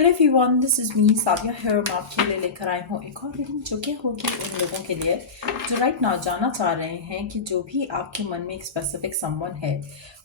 Hello everyone, this is me Sadia here. मैं आपके लिए लेकर आई हूँ एक और रीडिंग जो कि होगी उन लोगों के लिए जो राइट नाउ जानना चाह रहे हैं कि जो भी आपके मन में एक स्पेसिफिक समवन है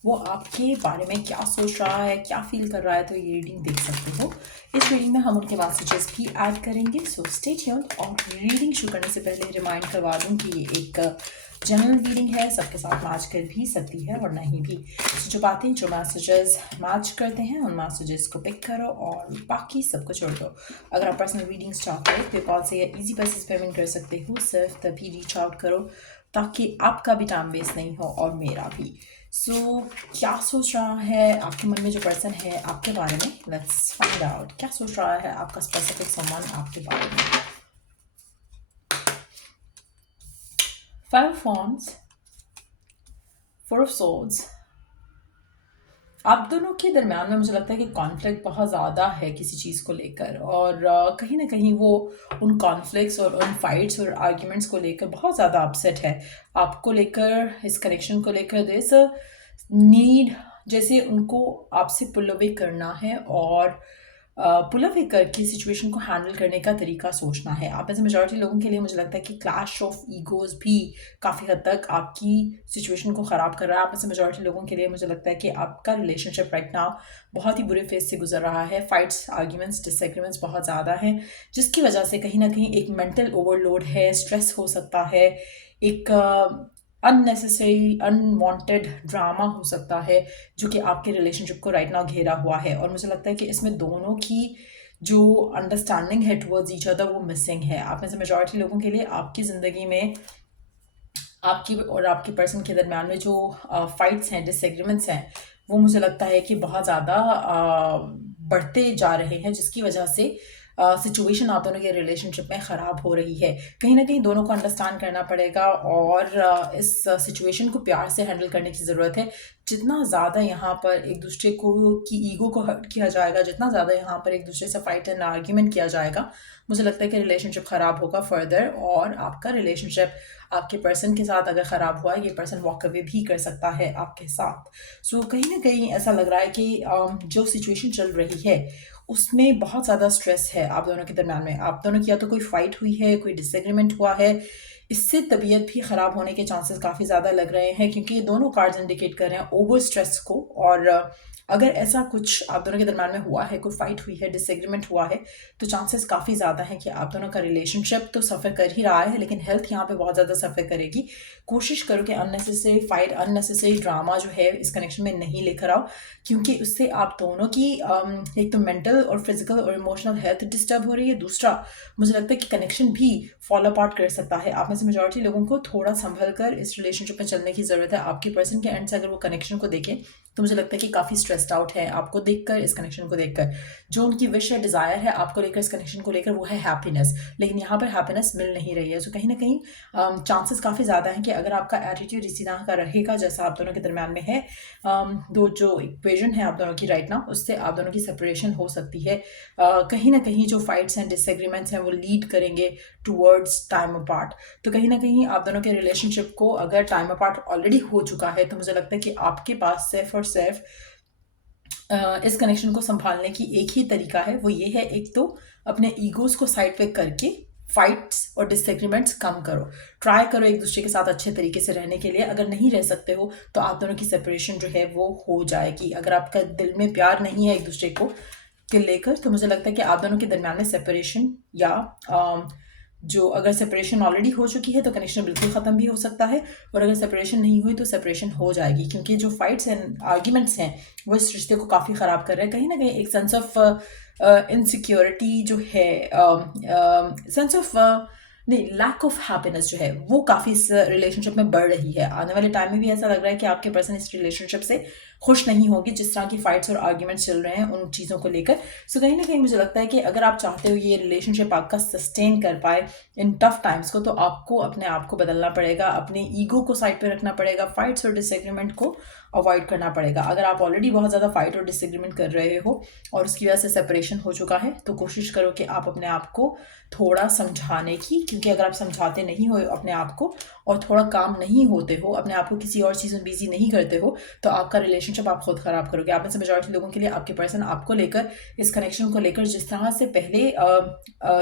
वो आपके बारे में क्या सोच रहा है, क्या फील कर रहा है। तो ये रीडिंग देख सकते हो। इस रीडिंग में हम उनके मैसेजेस भी ऐड करेंगे, सो स्टे ट्यून्ड। और रीडिंग शुरू करने से पहले रिमाइंड करवा दूँ कि ये एक जनरल रीडिंग है, सबके साथ मैच कर भी सकती है और नहीं भी। तो जो बातें, जो मैसेजेस मैच करते हैं उन मैसेजेस को पिक करो और बाकी सबको छोड़ दो। अगर आप पर्सनल रीडिंग्स चाहते हो पेपाल से या इजी पैसेज पेमेंट कर सकते हो, सिर्फ तभी रीच आउट करो ताकि आपका भी टाइम वेस्ट नहीं हो और मेरा भी। सो क्या सोच रहा है आपके मन में जो पर्सन है आपके बारे में, लेट्स फाइंड आउट। क्या सोच रहा है आपका स्पेसिफिक समवन आपके बारे में। Five of wands, four of swords। आप दोनों के दरम्यान में मुझे लगता है कि कॉन्फ्लिक्ट बहुत ज़्यादा है किसी चीज़ को लेकर, और कहीं ना कहीं वो उन कॉन्फ्लिक्ट्स और उन फाइट्स और आर्ग्यूमेंट्स को लेकर बहुत ज़्यादा अपसेट है। आपको लेकर, इस कनेक्शन को लेकर दिस नीड, जैसे उनको आपसे पुल अवे करना है और पुल अवे करके सिचुएशन को हैंडल करने का तरीका सोचना है। आप ऐसे मेजॉरिटी लोगों के लिए मुझे लगता है कि क्लैश ऑफ ईगोज भी काफ़ी हद तक आपकी सिचुएशन को ख़राब कर रहा है। आप ऐसे मेजॉरिटी लोगों के लिए मुझे लगता है कि आपका रिलेशनशिप राइट नाउ बहुत ही बुरे फेज से गुजर रहा है। फाइट्स, आर्ग्यूमेंट्स, डिसएग्रीमेंट्स बहुत ज़्यादा हैं, जिसकी वजह से कहीं ना कहीं एक मेंटल ओवरलोड है, स्ट्रेस हो सकता है, एक अननेसेसरी अनवांटेड ड्रामा हो सकता है जो कि आपके रिलेशनशिप को राइट नाउ घेरा हुआ है। और मुझे लगता है कि इसमें दोनों की जो अंडरस्टैंडिंग है टुवर्ड्स ईच अदर वो मिसिंग है। आप में से मेजॉरिटी लोगों के लिए आपकी ज़िंदगी में आपकी और आपके पर्सन के दरम्यान में जो फाइट्स हैं, डिसएग्रीमेंट्स हैं, वो मुझे लगता है कि बहुत ज़्यादा बढ़ते जा रहे हैं, जिसकी वजह से सिचुएशन आप दोनों के रिलेशनशिप में ख़राब हो रही है। कहीं ना कहीं दोनों को अंडरस्टैंड करना पड़ेगा और इस सिचुएशन को प्यार से हैंडल करने की ज़रूरत है। जितना ज़्यादा यहाँ पर एक दूसरे को की ईगो को हर्ट किया जाएगा, जितना ज़्यादा यहाँ पर एक दूसरे से फाइट एंड आर्ग्यूमेंट किया जाएगा, मुझे लगता है कि रिलेशनशिप ख़राब होगा फर्दर। और आपका रिलेशनशिप आपके पर्सन के साथ अगर ख़राब हुआ, ये पर्सन वॉक अवे भी कर सकता है आपके साथ। सो कहीं ना कहीं ऐसा लग रहा है कि जो सिचुएशन चल रही है उसमें बहुत ज़्यादा स्ट्रेस है आप दोनों के दरम्यान में। आप दोनों की या तो कोई फाइट हुई है, कोई डिसएग्रीमेंट हुआ है, इससे तबीयत भी ख़राब होने के चांसेस काफ़ी ज़्यादा लग रहे हैं, क्योंकि ये दोनों कार्ड्स इंडिकेट कर रहे हैं ओवर स्ट्रेस को। और अगर ऐसा कुछ आप दोनों के दरम्यान में हुआ है, कोई फाइट हुई है, डिसएग्रीमेंट हुआ है, तो चांसेस काफ़ी ज़्यादा हैं कि आप दोनों का रिलेशनशिप तो सफ़र कर ही रहा है, लेकिन हेल्थ यहाँ पे बहुत ज़्यादा सफ़र करेगी। कोशिश करो कि अननेसेसरी फाइट, अननेसेसरी ड्रामा जो है इस कनेक्शन में नहीं लेकर आओ, क्योंकि उससे आप दोनों की एक तो मेंटल और फिजिकल और इमोशनल हेल्थ डिस्टर्ब हो रही है। दूसरा, मुझे लगता है कि कनेक्शन भी फॉलो अपार्ट कर सकता है। आप में से मेजॉरिटी लोगों को थोड़ा संभल कर इस रिलेशनशिप में चलने की ज़रूरत है। आपके पर्सन के एंड से अगर वो कनेक्शन को देखें तो मुझे लगता है कि काफ़ी स्ट्रेस्ड आउट है आपको देखकर, इस कनेक्शन को देखकर। जो उनकी विश है, डिज़ायर है आपको लेकर, इस कनेक्शन को लेकर, वो है हैप्पीनेस, लेकिन यहाँ पर हैप्पीनेस मिल नहीं रही है। सो कहीं ना कहीं चांसेस काफ़ी ज़्यादा हैं कि अगर आपका एटीट्यूड इसी तरह का रहेगा जैसा आप दोनों के दरम्यान में है, दो जो इक्वेशन है आप दोनों की राइट नाउ, उससे आप दोनों की सेपरेशन हो सकती है। कहीं ना कहीं जो फाइट्स एंड डिसएग्रीमेंट्स हैं वो लीड करेंगे टूवर्ड्स टाइम अपार्ट। तो कहीं ना कहीं आप दोनों के रिलेशनशिप को अगर टाइम अपार्ट ऑलरेडी हो चुका है तो मुझे लगता है कि आपके पास सिर्फ और सिर्फ इस कनेक्शन को संभालने की एक ही तरीका है, वो ये है, एक तो अपने ईगोज को साइड पे करके फाइट्स और डिसएग्रीमेंट्स कम करो। ट्राई करो एक दूसरे के साथ अच्छे तरीके से रहने के लिए। अगर नहीं रह सकते हो तो आप दोनों की सेपरेशन जो है वो हो जाएगी। अगर आपका दिल में प्यार नहीं है एक दूसरे को लेकर, तो मुझे लगता है कि आप दोनों के दरम्यान में सेपरेशन या जो अगर सेपरेशन ऑलरेडी हो चुकी है तो कनेक्शन बिल्कुल ख़त्म भी हो सकता है, और अगर सेपरेशन नहीं हुई तो सेपरेशन हो जाएगी, क्योंकि जो फाइट्स एंड आर्ग्यूमेंट्स हैं वो इस रिश्ते को काफ़ी ख़राब कर रहे हैं। कहीं ना कहीं एक सेंस ऑफ इनसिक्योरिटी जो है, सेंस ऑफ नहीं, लैक ऑफ हैप्पीनेस जो है वो काफ़ी इस रिलेशनशिप में बढ़ रही है। आने वाले टाइम में भी ऐसा लग रहा है कि आपके पर्सन इस रिलेशनशिप से खुश नहीं होगी, जिस तरह की फाइट्स और आर्ग्यूमेंट्स चल रहे हैं उन चीज़ों को लेकर। सो कहीं ना कहीं मुझे लगता है कि अगर आप चाहते हो ये रिलेशनशिप आपका सस्टेन कर पाए इन टफ टाइम्स को, तो आपको अपने आप को बदलना पड़ेगा, अपने ईगो को साइड पे रखना पड़ेगा, फाइट्स और डिसएग्रीमेंट को अवॉइड करना पड़ेगा। अगर आप ऑलरेडी बहुत ज़्यादा फाइट और डिसएग्रीमेंट कर रहे हो और उसकी वजह से सेपरेशन हो चुका है, तो कोशिश करो कि आप अपने आप को थोड़ा समझाने की, क्योंकि अगर आप समझाते नहीं हो अपने आप को और थोड़ा काम नहीं होते हो, अपने आप को किसी और चीज़ में बिजी नहीं करते हो, तो आपका रिलेशनशिप आप खुद खराब करोगे। आप में से मेजॉरिटी लोगों के लिए आपके पर्सन आपको लेकर, इस कनेक्शन को लेकर जिस तरह से पहले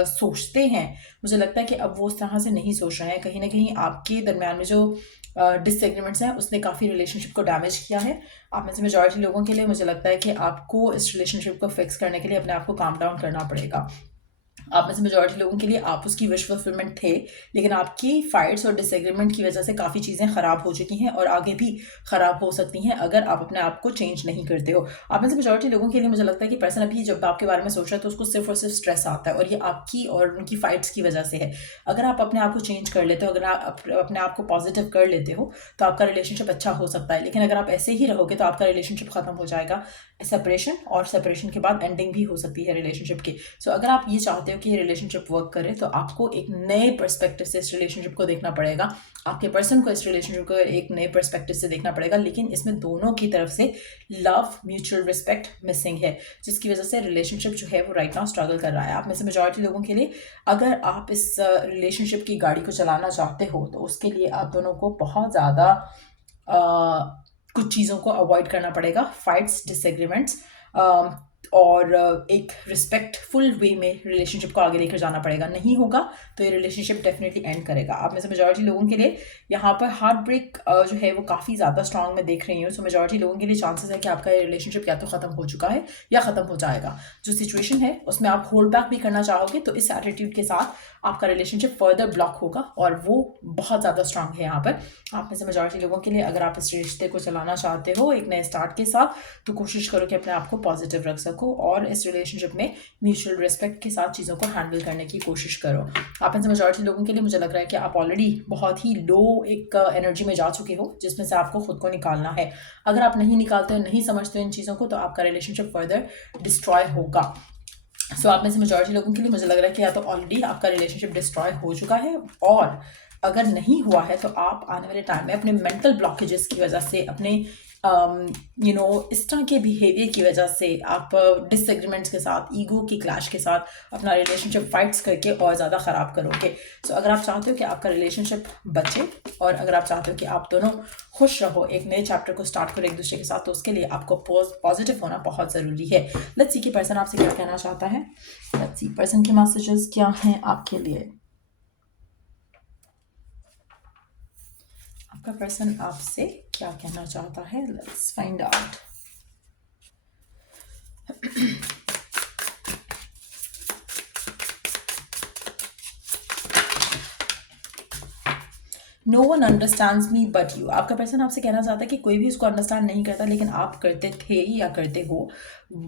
सोचते हैं, मुझे लगता है कि अब वो उस तरह से नहीं सोच रहे हैं। कहीं ना कहीं आपके दरम्यान में जो डिसएग्रीमेंट्स हैं उसने काफ़ी रिलेशनशिप को डैमेज किया है। आप में से मेजॉरिटी लोगों के लिए मुझे लगता है कि आपको इस रिलेशनशिप को फिक्स करने के लिए अपने आप को काम डाउन करना पड़ेगा। आप में से मेजॉरिटी लोगों के लिए आप उसकी विश फुलफिलमेंट थे, लेकिन आपकी फाइट्स और डिसएग्रीमेंट की वजह से काफ़ी चीज़ें ख़राब हो चुकी हैं और आगे भी ख़राब हो सकती हैं अगर आप अपने आप को चेंज नहीं करते हो। आप में से मेजॉरिटी लोगों के लिए मुझे लगता है कि पर्सन अभी जब आपके बारे में सोच रहा है तो उसको सिर्फ और सिर्फ स्ट्रेस आता है, और ये आपकी और उनकी फाइट्स की वजह से है। अगर आप अपने आप को चेंज कर लेते हो, अगर आप अपने आप को पॉजिटिव कर लेते हो, तो आपका रिलेशनशिप अच्छा हो सकता है। लेकिन अगर आप ऐसे ही रहोगे तो आपका रिलेशनशिप ख़त्म हो जाएगा, सेपरेशन, और सेपरेशन के बाद एंडिंग भी हो सकती है रिलेशनशिप की। सो अगर आप ये चाहते हो कि ये रिलेशनशिप वर्क करे, तो आपको एक नए पर्सपेक्टिव से इस रिलेशनशिप को देखना पड़ेगा, आपके पर्सन को इस रिलेशनशिप को एक नए पर्सपेक्टिव से देखना पड़ेगा। लेकिन इसमें दोनों की तरफ से लव, म्यूचुअल रिस्पेक्ट मिसिंग है, जिसकी वजह से रिलेशनशिप जो है वो राइट नाउ स्ट्रगल कर रहा है। आप में से मेजॉरिटी लोगों के लिए, अगर आप इस रिलेशनशिप की गाड़ी को चलाना चाहते हो, तो उसके लिए आप दोनों को बहुत ज़्यादा कुछ चीज़ों को अवॉइड करना पड़ेगा, फाइट्स, डिसएग्रीमेंट्स, और एक रिस्पेक्टफुल वे में रिलेशनशिप को आगे लेकर जाना पड़ेगा। नहीं होगा तो ये रिलेशनशिप डेफिनेटली एंड करेगा। आप में से मेजॉरिटी लोगों के लिए यहाँ पर हार्ट ब्रेक जो है वो काफ़ी ज़्यादा स्ट्रांग मैं देख रही हूँ। सो मेजॉरिटी लोगों के लिए चांसेस है कि आपका ये रिलेशनशिप या तो ख़त्म हो चुका है या ख़त्म हो जाएगा। जो सिचुएशन है उसमें आप होल्ड बैक भी करना चाहोगे, तो इस एटीट्यूड के साथ आपका रिलेशनशिप फर्दर ब्लॉक होगा, और वो बहुत ज़्यादा स्ट्रांग है यहाँ पर। आप में से मेजॉरिटी लोगों के लिए, अगर आप इस रिश्ते को चलाना चाहते हो एक नए स्टार्ट के साथ, तो कोशिश करो कि अपने आप को पॉजिटिव रख सको और इस रिलेशनशिप में म्यूचुअल रिस्पेक्ट के साथ चीज़ों को हैंडल करने की कोशिश करो। आप में से मेजॉरिटी लोगों के लिए मुझे लग रहा है कि आप ऑलरेडी बहुत ही लो एक एनर्जी में जा चुके हो, जिसमें से आपको खुद को निकालना है। अगर आप नहीं निकालते हो, नहीं समझते हो इन चीज़ों को, तो आपका रिलेशनशिप फर्दर डिस्ट्रॉय होगा। सो आप में से मेजॉरिटी लोगों के लिए मुझे लग रहा है कि या तो ऑलरेडी आपका रिलेशनशिप डिस्ट्रॉय हो चुका है, और अगर नहीं हुआ है तो आप आने वाले टाइम में अपने मेंटल ब्लॉकेजेस की वजह से, अपने इस तरह के बिहेवियर की वजह से, आप डिसएग्रीमेंट्स के साथ, ईगो की क्लैश के साथ अपना रिलेशनशिप फाइट्स करके और ज़्यादा ख़राब करोगे। सो अगर आप चाहते हो कि आपका रिलेशनशिप बचे, और अगर आप चाहते हो कि आप दोनों खुश रहो, एक नए चैप्टर को स्टार्ट करो एक दूसरे के साथ, तो उसके लिए आपको पॉजिटिव होना बहुत ज़रूरी है। लेट्स सी कि पर्सन आपसे क्या कहना चाहता है। लेट्स सी पर्सन के मैसेजेस क्या हैं आपके लिए। आपका पर्सन आपसे क्या कहना चाहता है, let's find out. No one understands me but you. आपका पर्सन आपसे कहना चाहता है कि कोई भी उसको अंडरस्टैंड नहीं करता, लेकिन आप करते थे या करते हो।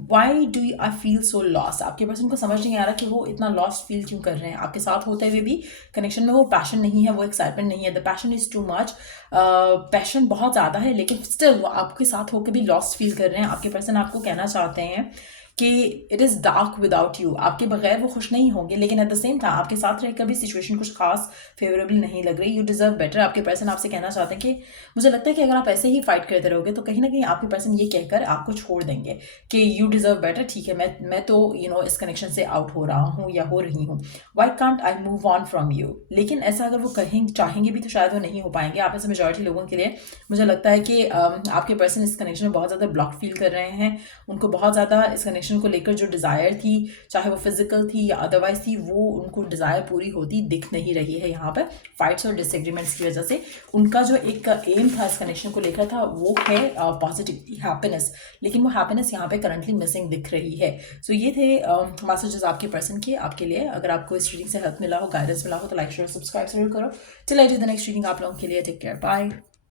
Why do I feel so lost. आपके पर्सन को समझ नहीं आ रहा कि वो इतना लॉस्ट फील क्यों कर रहे हैं। आपके साथ होते हुए भी कनेक्शन में वो पैशन नहीं है, वो एक्साइटमेंट नहीं है। The passion is too much, passion बहुत ज़्यादा है, लेकिन स्टिल वो आपके साथ होकर भी लॉस्ट फील कर रहे हैं। आपके पर्सन आपको कहना चाहते हैं कि it is dark without you. आपके बगैर वो खुश नहीं होंगे, लेकिन एट द सेम टाइम आपके साथ रहकर भी सिचुएशन कुछ खास फेवरेबल नहीं लग रही। You deserve better. आपके पर्सन आपसे कहना चाहते हैं कि मुझे लगता है कि अगर आप ऐसे ही फाइट करते रहोगे तो कहीं ना कहीं आपके पर्सन ये कहकर आपको छोड़ देंगे कि यू डिजर्व बेटर, ठीक है, मैं तो इस कनेक्शन से आउट हो रहा हूँ या हो रही हूँ, why can't I move on from you. लेकिन ऐसा अगर वो कहें चाहेंगे भी तो शायद वो नहीं हो पाएंगे। आप ऐसे मेजॉरिटी लोगों के लिए मुझे लगता है कि आपके पर्सन इस कनेक्शन में बहुत ज़्यादा ब्लॉक फील कर रहे हैं। उनको बहुत ज़्यादा इस कनेक्शन को लेकर जो डिज़ायर थी, चाहे वो फिजिकल थी या अदरवाइज थी, वो उनको डिज़ायर पूरी होती दिख नहीं रही है। यहाँ पर फाइट्स और डिसएग्रीमेंट्स की वजह से उनका जो एक एम था इस कनेक्शन को लेकर था, वो है पॉजिटिविटी, हैप्पीनेस, लेकिन वो हैप्पीनेस यहाँ पे करंटली मिसिंग दिख रही है। सो ये थे मैसेजेस आपके पर्सन के आपके लिए। अगर आपको इस रीडिंग से हेल्प मिला हो, गाइडेंस मिला हो, तो लाइक शेयर सब्सक्राइब जरूर करो। Till I do the next reading, आप लोगों के लिए टेक केयर, बाय।